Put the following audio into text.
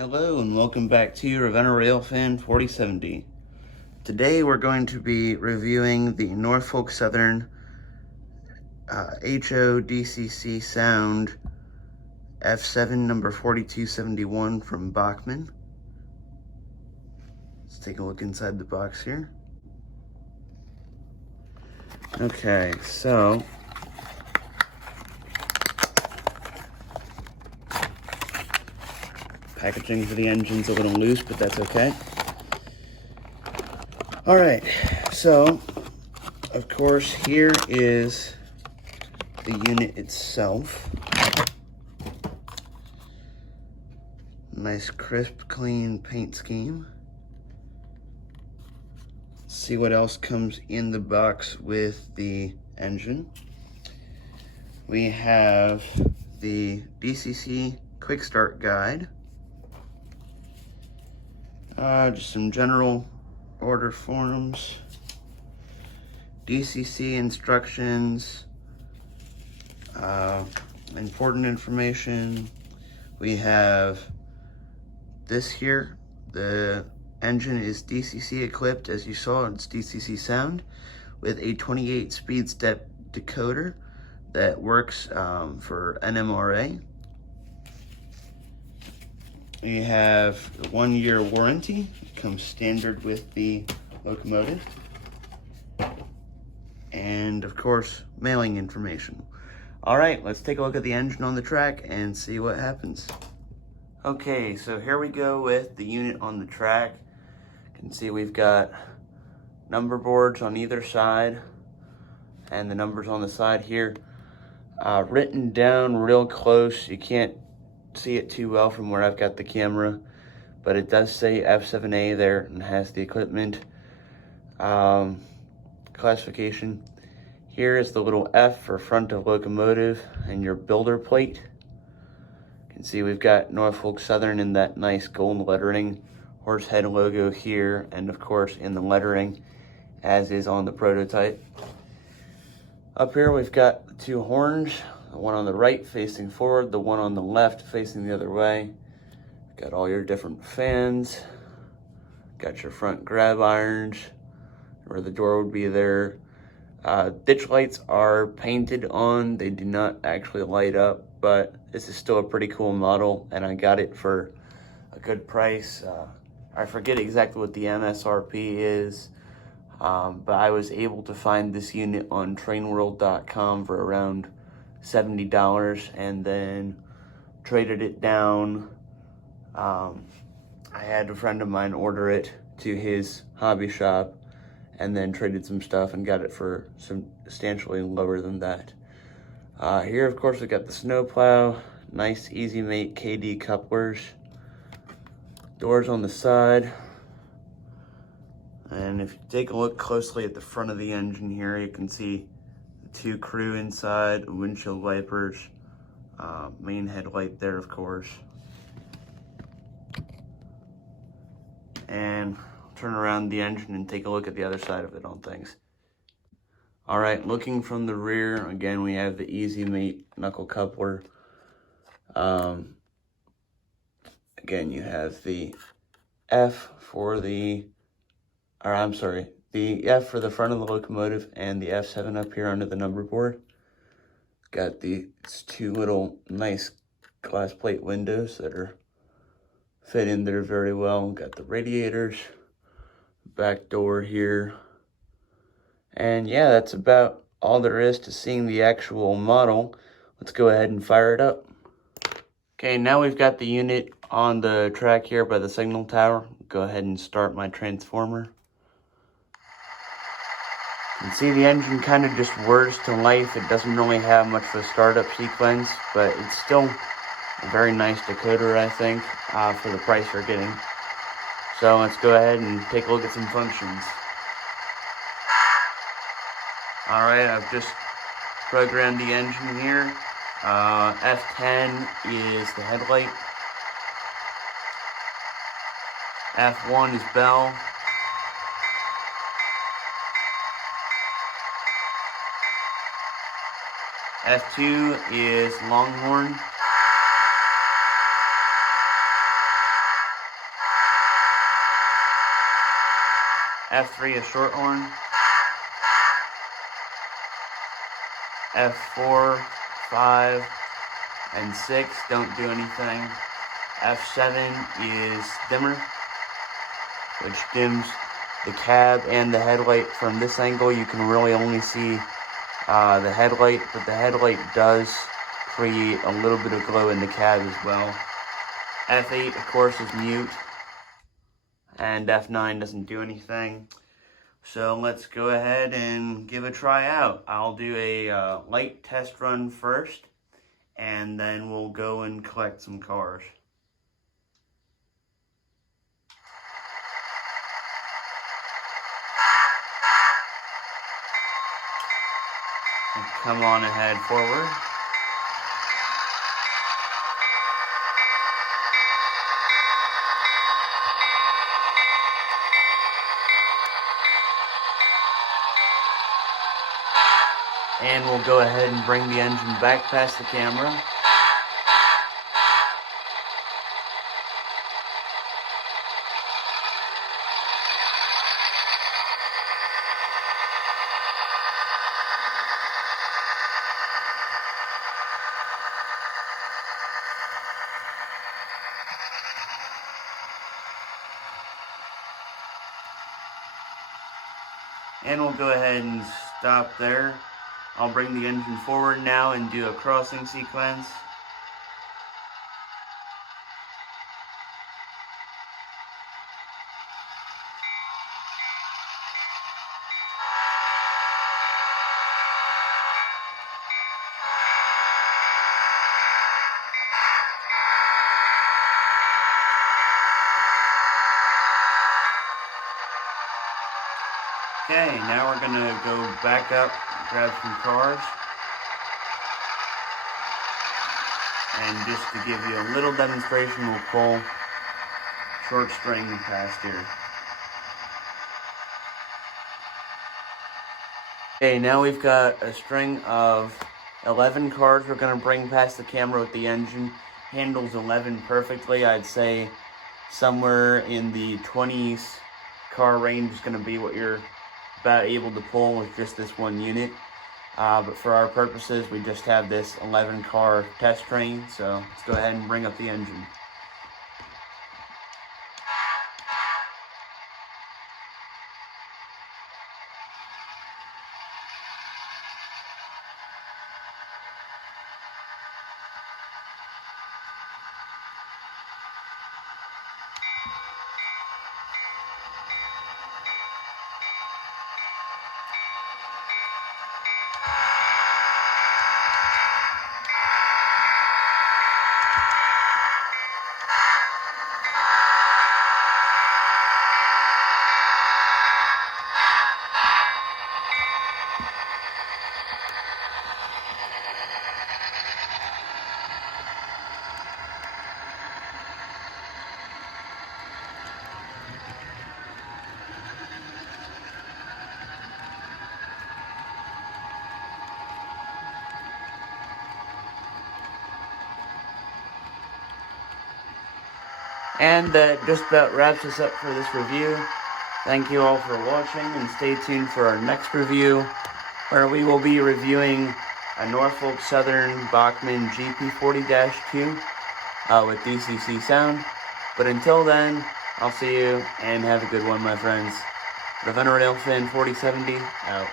Hello and welcome back to Ravenna Railfan 4070. Today we're going to be reviewing the Norfolk Southern HO DCC Sound F7 number 4271 from Bachmann. Let's take a look inside the box here. Okay, so packaging for the engine's a little loose, but that's okay. All right, so of course here is the unit itself. Nice crisp, clean paint scheme. Let's see what else comes in the box with the engine. We have the DCC Quick Start Guide. Just some general order forms, DCC instructions, important information. We have this here. The engine is DCC equipped, as you saw, it's DCC sound with a 28 speed step decoder that works for NMRA. We have a 1-year warranty. It comes standard with the locomotive. And of course, mailing information. All right, let's take a look at the engine on the track and see what happens. Okay, so here we go with the unit on the track. You can see we've got number boards on either side and the numbers on the side here. Written down real close. You can't see it too well from where I've got the camera, but it does say F7A there and has the equipment classification. Here is the little F for front of locomotive and your builder plate. You can see we've got Norfolk Southern in that nice gold lettering, horse head logo here, and of course in the lettering as is on the prototype. Up here we've got the two horns, the one on the right facing forward, the one on the left facing the other way. Got all your different fans, got your front grab irons, where the door would be there. Ditch lights are painted on, they do not actually light up, but this is still a pretty cool model and I got it for a good price. I forget exactly what the MSRP is, but I was able to find this unit on trainworld.com for around $70 and then traded it down. I had a friend of mine order it to his hobby shop and then traded some stuff and got it for substantially lower than that. Here, of course, we got the snowplow, nice Easy Mate KD couplers, doors on the side. And if you take a look closely at the front of the engine here, you can see the two crew inside, windshield wipers, main headlight there, of course. And turn around the engine and take a look at the other side of it on things. All right, looking from the rear, again, we have the Easy Mate knuckle coupler. Again, you have the F for the F for the front of the locomotive and the F7 up here under the number board. Got these two little nice glass plate windows that are fit in there very well. Got the radiators, back door here. And yeah, that's about all there is to seeing the actual model. Let's go ahead and fire it up. Okay, now we've got the unit on the track here by the signal tower. Go ahead and start my transformer. You can see the engine kind of just whirs to life. It doesn't really have much of a startup sequence, but it's still a very nice decoder, I think, for the price you're getting. So let's go ahead and take a look at some functions. All right, I've just programmed the engine here. F10 is the headlight. F1 is bell. F2 is longhorn. F3 is short horn. F4, 5, and 6 don't do anything. F7 is dimmer, which dims the cab and the headlight. From this angle, you can really only see the headlight, but the headlight does create a little bit of glow in the cab as well. F8, of course, is mute, and F9 doesn't do anything. So let's go ahead and give a try out. I'll do a light test run first, and then we'll go and collect some cars. Come on ahead forward. And we'll go ahead and bring the engine back past the camera. And we'll go ahead and stop there. I'll bring the engine forward now and do a crossing sequence. Okay, now we're going to go back up, grab some cars. And just to give you a little demonstration, we'll pull short string past here. Okay, now we've got a string of 11 cars we're going to bring past the camera with the engine. Handles 11 perfectly. I'd say somewhere in the 20s car range is going to be what you're about able to pull with just this one unit. But for our purposes, we just have this 11 car test train, so let's go ahead and bring up the engine. And that just about wraps us up for this review. Thank you all for watching, and stay tuned for our next review, where we will be reviewing a Norfolk Southern Bachmann GP40-2 with DCC sound. But until then, I'll see you, and have a good one, my friends. The Veteran Fan 4070, out.